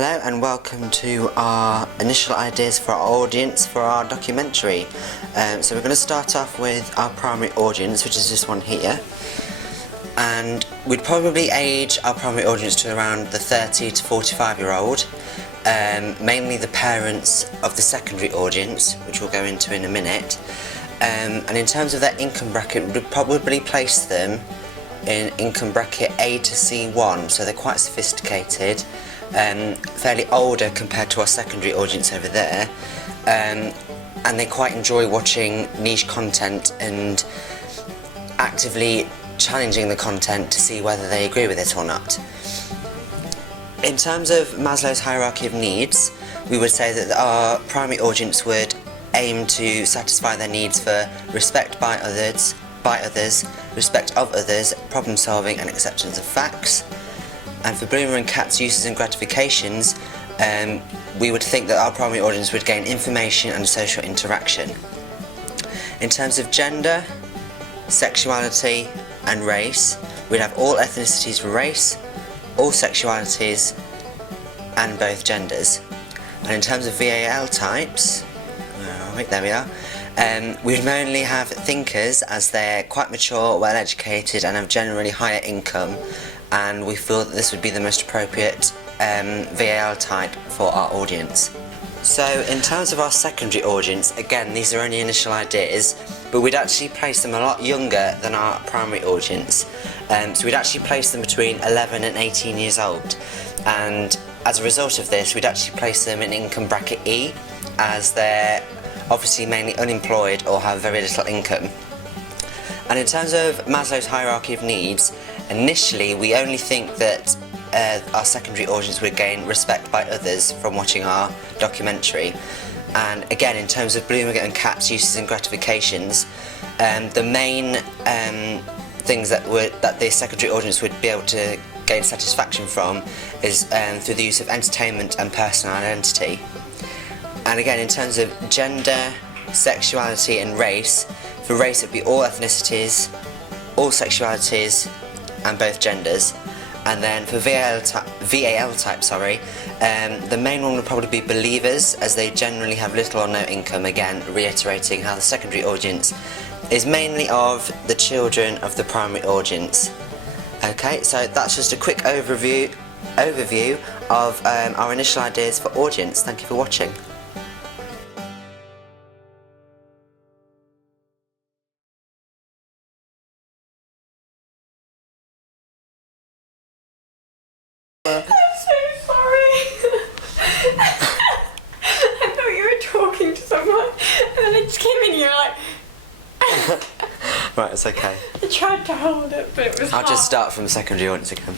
Hello and welcome to our initial ideas for our audience for our documentary. So we're going to start off with our primary audience, which is this one here. And we'd probably age our primary audience to around the 30 to 45 year old, mainly the parents of the secondary audience, which we'll go into in a minute. And in terms of their income bracket, we'd probably place them in income bracket A to C1, so they're quite sophisticated, fairly older compared to our secondary audience over there, and they quite enjoy watching niche content and actively challenging the content to see whether they agree with it or not. In terms of Maslow's hierarchy of needs, we would say that our primary audience would aim to satisfy their needs for respect by others, respect of others, problem solving and acceptance of facts. And for Bloomer and Cat's uses and gratifications, we would think that our primary audience would gain information and social interaction. In terms of gender, sexuality and race, we'd have all ethnicities for race, all sexualities and both genders. And in terms of VAL types, there we are, we'd mainly have thinkers, as they're quite mature, well educated and have generally higher income, and we feel that this would be the most appropriate VAL type for our audience. So in terms of our secondary audience, again these are only initial ideas, but we'd actually place them a lot younger than our primary audience. So we'd actually place them between 11 and 18 years old, and as a result of this we'd actually place them in income bracket E, as they're obviously mainly unemployed or have very little income. And in terms of Maslow's hierarchy of needs, initially we only think that our secondary audience would gain respect by others from watching our documentary. And again, in terms of Bloomer and Cat's uses and gratifications, the main things that the secondary audience would be able to gain satisfaction from is through the use of entertainment and personal identity. And again, in terms of gender, sexuality and race, for race it would be all ethnicities, all sexualities and both genders. And then for VAL type, the main one would probably be believers, as they generally have little or no income, again reiterating how the secondary audience is mainly of the children of the primary audience. Okay, so that's just a quick overview of our initial ideas for audience. Thank you for watching. I'm so sorry. I thought you were talking to someone, and then I just came in and you were like... Right, it's okay. I tried to hold it, but it was I'll hard. just start from the secondary audience again.